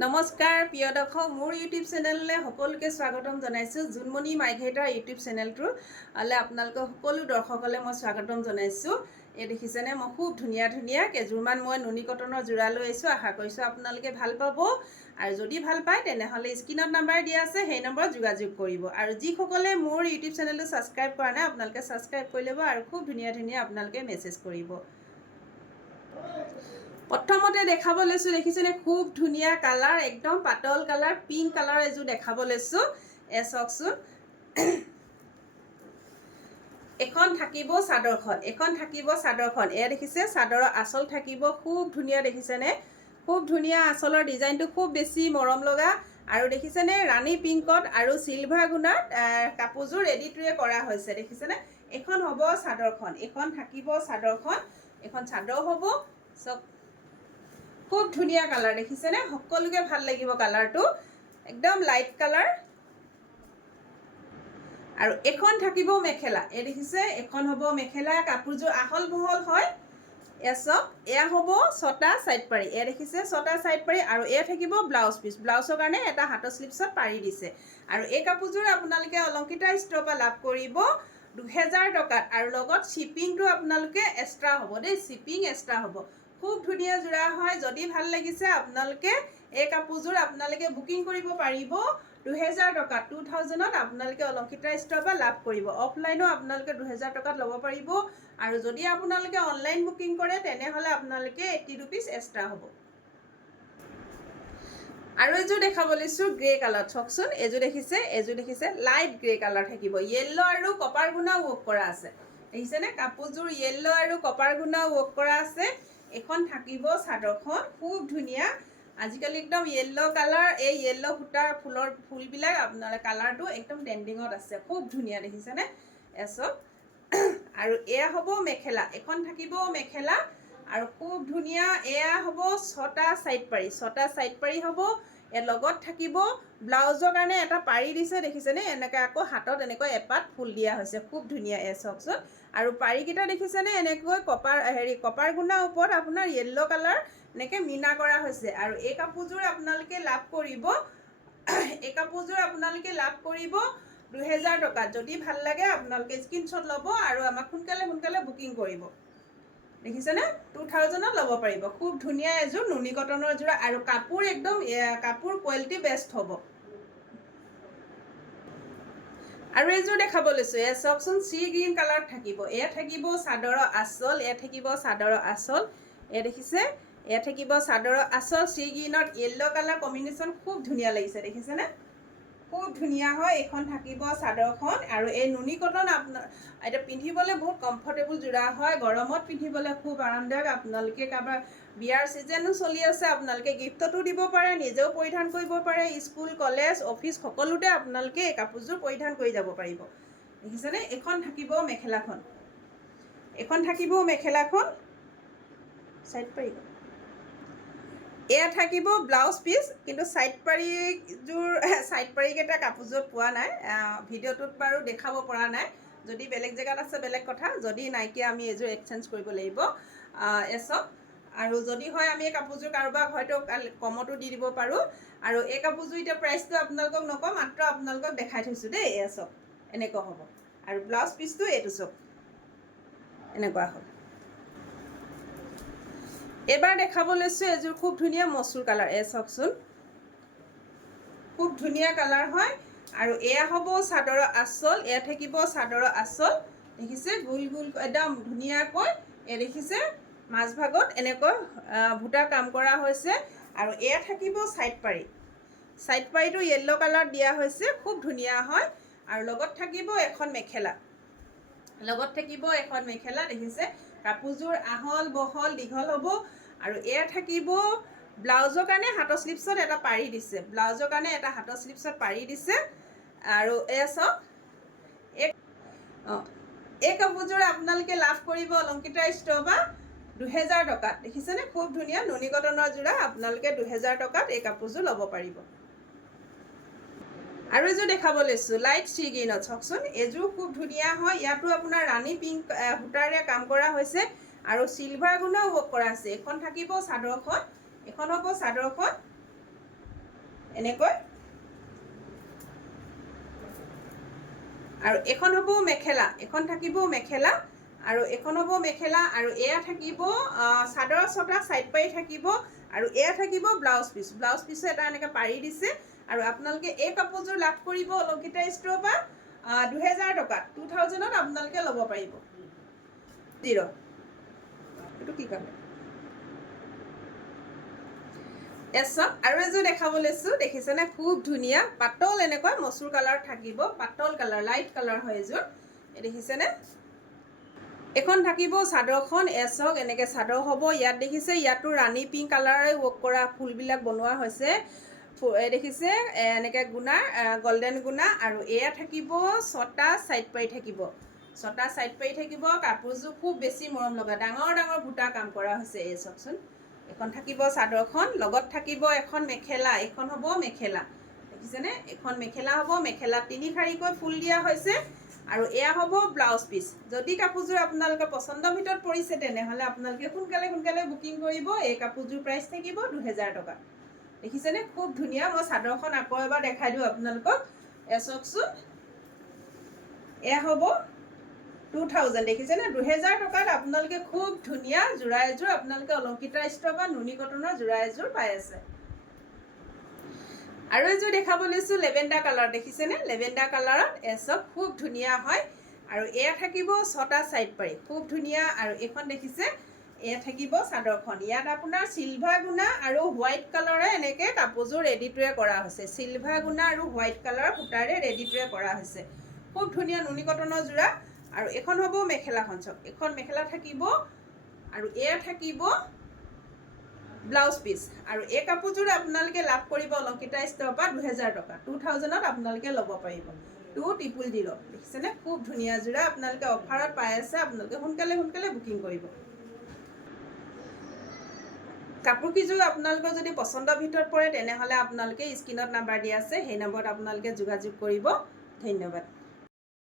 নমস্কাৰ প্ৰিয় দৰ্শক, মোৰ ইউটিউব চেনেললৈ সকলোকে স্বাগতম জনাইছোঁ। জোনমণি মাইঘেইটাৰ ইউটিউব চেনেলটোলৈ আপোনালোকৰ সকলো দৰ্শকলৈ মই স্বাগতম জনাইছোঁ। এই দেখিছেনে, মই খুব ধুনীয়া কেইযোৰমান মই নুনি কটনৰ যোৰা লৈ আহিছোঁ। আশা কৰিছোঁ আপোনালোকে ভাল পাব, আৰু যদি ভাল পায় তেনেহ'লে স্ক্ৰীণত নাম্বাৰ দিয়া আছে, সেই নম্বৰত যোগাযোগ কৰিব। আৰু যিসকলে মোৰ ইউটিউব চেনেলটো ছাবস্ক্ৰাইব কৰা নাই, আপোনালোকে ছাবস্ক্ৰাইব কৰি ল'ব আৰু খুব ধুনীয়া আপোনালোকে মেছেজ কৰিব। প্ৰথমতে দেখাব লৈছোঁ, দেখিছেনে খুব ধুনীয়া কালাৰ, একদম পাতল কালাৰ, পিংক কালাৰ এযোৰ দেখাব লৈছোঁ। চাওকচোন, এখন থাকিব চাদৰখন, এয়া দেখিছে চাদৰৰ আঁচল থাকিব, খুব ধুনীয়া দেখিছেনে, খুব ধুনীয়া আঁচলৰ ডিজাইনটো খুব বেছি মৰম লগা। আৰু দেখিছেনে ৰাণী পিংকত আৰু চিলভাৰ গুণাত কাপোৰযোৰ ৰেডি কৰা হৈছে। দেখিছেনে, এখন হ'ব চাদৰখন, এখন থাকিব চাদৰখন, এখন চাদৰ হ'ব। চব খুব ধুনীয়া কালাৰ, দেখিছেনে, সকলোকে ভাল লাগিব কালাৰটো, একদম লাইট কালাৰ। আৰু এখন থাকিব মেখেলা, এই দেখিছে এখন হ'ব মেখেলা, কাপোৰযোৰ আহল বহল হয়। এয়া হ'ব 6টা চাইড পাৰি, এয়া দেখিছে 6টা চাইড পাৰি। আৰু এয়া থাকিব ব্লাউজ পিচ, ব্লাউজৰ কাৰণে এটা হাতৰ স্লিপছত পাৰি দিছে। আৰু এই কাপোৰযোৰ আপোনালোকে অলংকিতা ষ্ট'ৰৰ পৰা লাভ কৰিব 2000 টকাত, আৰু লগত শ্বিপিংটো আপোনালোকে এক্সট্ৰা হ'ব দেই, শ্বিপিং এক্সট্ৰা হ'ব। খুব ধুনীয়া যোৰা হয়। যদি ভাল লাগিছে আপোনালোকে এই কাপোৰযোৰ আপোনালোকে বুকিং কৰিব পাৰিব 2000 টকাত, 2000ত আপোনালোকে অলংকিতা ষ্ট'ৰৰ পৰা লাভ কৰিব। অফলাইনো আপোনালোকে 2000 টকাত ল'ব পাৰিব, আৰু যদি আপোনালোকে অনলাইন বুকিং কৰে তেনেহ'লে আপোনালোকে 80 ৰুপিজ এক্সট্ৰা হ'ব। আৰু এযোৰ দেখাব লৈছোঁ গ্ৰে কালাৰ, চাওকচোন, এযোৰ দেখিছে লাইট গ্ৰে কালাৰ থাকিব, য়েল্ল' আৰু কপাৰ গুণা ৱৰ্ক কৰা আছে। দেখিছেনে, কাপোৰযোৰ য়েল্ল' আৰু কপাৰ গুণা ৱৰ্ক কৰা আছে। এখন থাকিব চাদৰখন, খুব ধুনীয়া। আজিকালি একদম য়েল্ল' কালাৰ, এই য়েল্ল' সূতাৰ ফুলবিলাক আপোনাৰ কালাৰটো একদম ট্ৰেণ্ডিঙত আছে, খুব ধুনীয়া দেখিছেনে। চব আৰু এয়া হ'ব মেখেলা, এখন থাকিব মেখেলা, আৰু খুব ধুনীয়া। এয়া হ'ব 6টা চাইড পাৰি হ'ব। ইয়াৰ লগত থাকিব ব্লাউজৰ কাৰণে এটা পাৰি দিছে, দেখিছেনে, এনেকৈ আকৌ হাতত এনেকৈ এপাত ফুল দিয়া হৈছে, খুব ধুনীয়া। চাওকচোন, আৰু পাৰিকেইটা দেখিছেনে, এনেকৈ কপাৰ গুণাৰ ওপৰত আপোনাৰ য়েল্ল' কালাৰ এনেকৈ মীনা কৰা হৈছে। আৰু এই কাপোৰযোৰ আপোনালোকে লাভ কৰিব 2000 টকাত। যদি ভাল লাগে আপোনালোকে স্ক্ৰীনশ্বট ল'ব আৰু আমাক সোনকালে বুকিং কৰিব। দেখিছেনে, 2000ত ল'ব পাৰিব। খুব ধুনীয়া এযোৰ নুনি কটনৰ যোৰা, আৰু কাপোৰ কোৱালিটি বেষ্ট হ'ব। আৰু এযোৰ দেখাব লৈছোঁ, এয়া চাওকচোন, চি গ্ৰীণ কালাৰত থাকিব। এয়া থাকিব চাদৰৰ আঁচল, এয়া দেখিছে, এয়া থাকিব চাদৰৰ আঁচল, চি গ্ৰীণত য়েল্ল' কালাৰ কম্বিনেশ্যন, খুব ধুনীয়া লাগিছে, দেখিছেনে, খুব ধুনীয়া হয়। এইখন থাকিব চাদৰখন, আৰু এই নুনি কটন এতিয়া পিন্ধিবলৈ বহুত কমফৰ্টেবল যোৰা হয়, গৰমত পিন্ধিবলৈ খুব আৰামদায়ক। আপোনালোকে কাৰোবাৰ বিয়াৰ ছিজনো চলি আছে, আপোনালোকে গিফ্টতো দিব পাৰে, নিজেও পৰিধান কৰিব পাৰে, স্কুল কলেজ অফিচ সকলোতে আপোনালোকে এই কাপোৰযোৰ পৰিধান কৰি যাব পাৰিব। দেখিছেনে, এখন থাকিব মেখেলাখন, চাইড পাৰি। এয়া থাকিব ব্লাউজ পিচ, কিন্তু চাইড পাৰিকেইটা কাপোৰযোৰত পোৱা নাই, ভিডিঅ'টোত বাৰু দেখাব পৰা নাই। যদি বেলেগ জেগাত আছে বেলেগ কথা, যদি নাইকিয়া আমি এযোৰ এক্সচেঞ্জ কৰিব লাগিব। চব, আৰু যদি হয় আমি এই কাপোৰযোৰ কাৰোবাক হয়তো কমতো দি দিব পাৰোঁ। আৰু এই কাপোৰযোৰ এতিয়া প্ৰাইচটো আপোনালোকক নকওঁ, মাত্ৰ আপোনালোকক দেখাই থৈছোঁ দেই। চব এনেকুৱা হ'ব, আৰু ব্লাউজ পিচটো এইটো চব এনেকুৱা হ'ল। এবাৰ দেখাব লৈছোঁ এযোৰ খুব ধুনীয়া মচুৰ কালাৰ, চাওকচোন, খুব ধুনীয়া কালাৰ হয়। আৰু এয়া হ'ব চাদৰৰ আঁচল, এয়া থাকিব চাদৰৰ আঁচল, দেখিছে, গোল একদম ধুনীয়াকৈ, দেখিছে মাজভাগত এনেকৈ ভূটাৰ কাম কৰা হৈছে। আৰু এয়া থাকিব চাইড পাৰিটো য়েল্ল' কালাৰ দিয়া হৈছে, খুব ধুনীয়া হয়। আৰু লগত থাকিব এখন মেখেলা, দেখিছে, কাপোৰযোৰ আহল বহল দীঘল হ'ব। আৰু এয়া থাকিব ব্লাউজৰ কাৰণে হাতৰ স্লিপছত এটা পাৰি দিছে, আৰু এয়া চাওক, এই কাপোৰযোৰ আপোনালোকে লাভ কৰিব অলংকিতা ষ্ট'ৰৰ পৰা 2000 টকাত। দেখিছেনে, খুব ধুনীয়া নুনি কটনৰ যোৰা, আপোনালোকে 2000 টকাত এই কাপোৰযোৰ ল'ব পাৰিব। আৰু এযোৰ দেখাব লৈছোঁ লাইট চি গ্ৰীণত, চাওকচোন, এযোৰ খুব ধুনীয়া হয়। ইয়াতো আপোনাৰ ৰাণী পিংক সূতাৰে কাম কৰা হৈছে, আৰু চিলভাৰ গুণাও ৱৰ্ক কৰা আছে। এখন থাকিব চাদৰখন, এখন হ'ব চাদৰখন, এনেকৈ। আৰু এখন হ'ব মেখেলা, এখন থাকিব মেখেলা, আৰু এখন হ'ব মেখেলা, আৰু এয়া থাকিব চাদৰৰ ছটা চাইড পাৰি থাকিব, আৰু এয়া থাকিব ব্লাউজ পিচ। ব্লাউজ পিচো এটা এনেকৈ পাৰি দিছে। আৰু আপোনালোকে এই কাপোৰযোৰ লাভ কৰিব অলংকিতা ষ্ট'ৰৰ পৰা 2000 টকাত, 2000ত আপোনালোকে ল'ব পাৰিব। 0 এইটো কি কালাৰ? এছক আৰু এযোৰ দেখাব লৈছোঁ, দেখিছেনে? খুব ধুনীয়া পাতল এনেকুৱা মচুৰ কালাৰ থাকিব, পাতল কালাৰ, লাইট কালাৰ হয় এযোৰ। দেখিছেনে? এখন থাকিব চাদৰখন এছক এনেকৈ চাদৰ হ'ব। ইয়াত দেখিছে, ইয়াতো ৰাণী পিংক কালাৰে ৱৰ্ক কৰা ফুলবিলাক বনোৱা হৈছে। দেখিছে এনেকৈ গুণাৰ গল্ডেন গুণা, আৰু এয়া থাকিব 6টা চাইড পাৰি থাকিব, 6টা চাইড পাৰি থাকিব। কাপোৰযোৰ খুব বেছি মৰম লগা, ডাঙৰ ডাঙৰ বুটা কাম কৰা হৈছে। এই চাওকচোন, এখন থাকিব চাদৰখন, লগত থাকিব এখন মেখেলা, এখন হ'ব মেখেলা। দেখিছেনে? এখন মেখেলা হ'ব, মেখেলাত 3 শাৰীকৈ ফুল দিয়া হৈছে, আৰু এয়া হ'ব ব্লাউজ পিচ। যদি কাপোৰযোৰ আপোনালোকৰ পচন্দৰ ভিতৰত পৰিছে, তেনেহ'লে আপোনালোকে সোনকালে সোনকালে বুকিং কৰিব। এই কাপোৰযোৰ প্ৰাইচ থাকিব 2000 টকা। দেখিছেনে? খুব ধুনীয়া। মই চাদৰখন আকৌ এবাৰ দেখাই দিওঁ আপোনালোকক। চাওকচোন, এয়া হ'ব 2000। দেখিছেনে? 2000 টকাত আপোনালোকে খুব ধুনীয়া যোৰা এযোৰ আপোনালোকে অলংকিতা ষ্ট'ৰ বা নুনি কটনৰ যোৰা এযোৰ পাই আছে। আৰু এযোৰ দেখাব লৈছোঁ লেভেণ্ডাৰ কালাৰ। দেখিছেনে? লেভেণ্ডাৰ কালাৰত এছক খুব ধুনীয়া হয়, আৰু এয়া থাকিব 6টা চাইড পাৰি, খুব ধুনীয়া। আৰু এইখন দেখিছে, এয়া থাকিব চাদৰখন। ইয়াত আপোনাৰ চিলভাৰ গুণা আৰু হোৱাইট কালাৰে এনেকৈ কাপোৰযোৰ ৰেডিটোৱে কৰা হৈছে। চিলভাৰ গুণা আৰু হোৱাইট কালাৰৰ সূতাৰে ৰেডিটোৱে কৰা হৈছে। খুব ধুনীয়া নুনি কটনৰ যোৰা। আৰু এখন হ'ব মেখেলাখন। চাওক, এখন মেখেলা থাকিব, আৰু এয়া থাকিব ব্লাউজ পিচ। আৰু এই কাপোৰযোৰ আপোনালোকে লাভ কৰিব অলংকিতা ষ্ট'ৰৰ পৰা 2000 টকা, 2000ত আপোনালোকে ল'ব পাৰিব। 2000। দেখিছেনে? খুব ধুনীয়া যোৰা আপোনালোকে অফাৰত পাই আছে। আপোনালোকে সোনকালে সোনকালে বুকিং কৰিব। কাপোৰকেইযোৰ আপোনালোকৰ যদি পচন্দৰ ভিতৰত পৰে, তেনেহ'লে আপোনালোকে স্ক্ৰীণত নাম্বাৰ দিয়া আছে, সেই নম্বৰত আপোনালোকে যোগাযোগ কৰিব। ধন্যবাদ।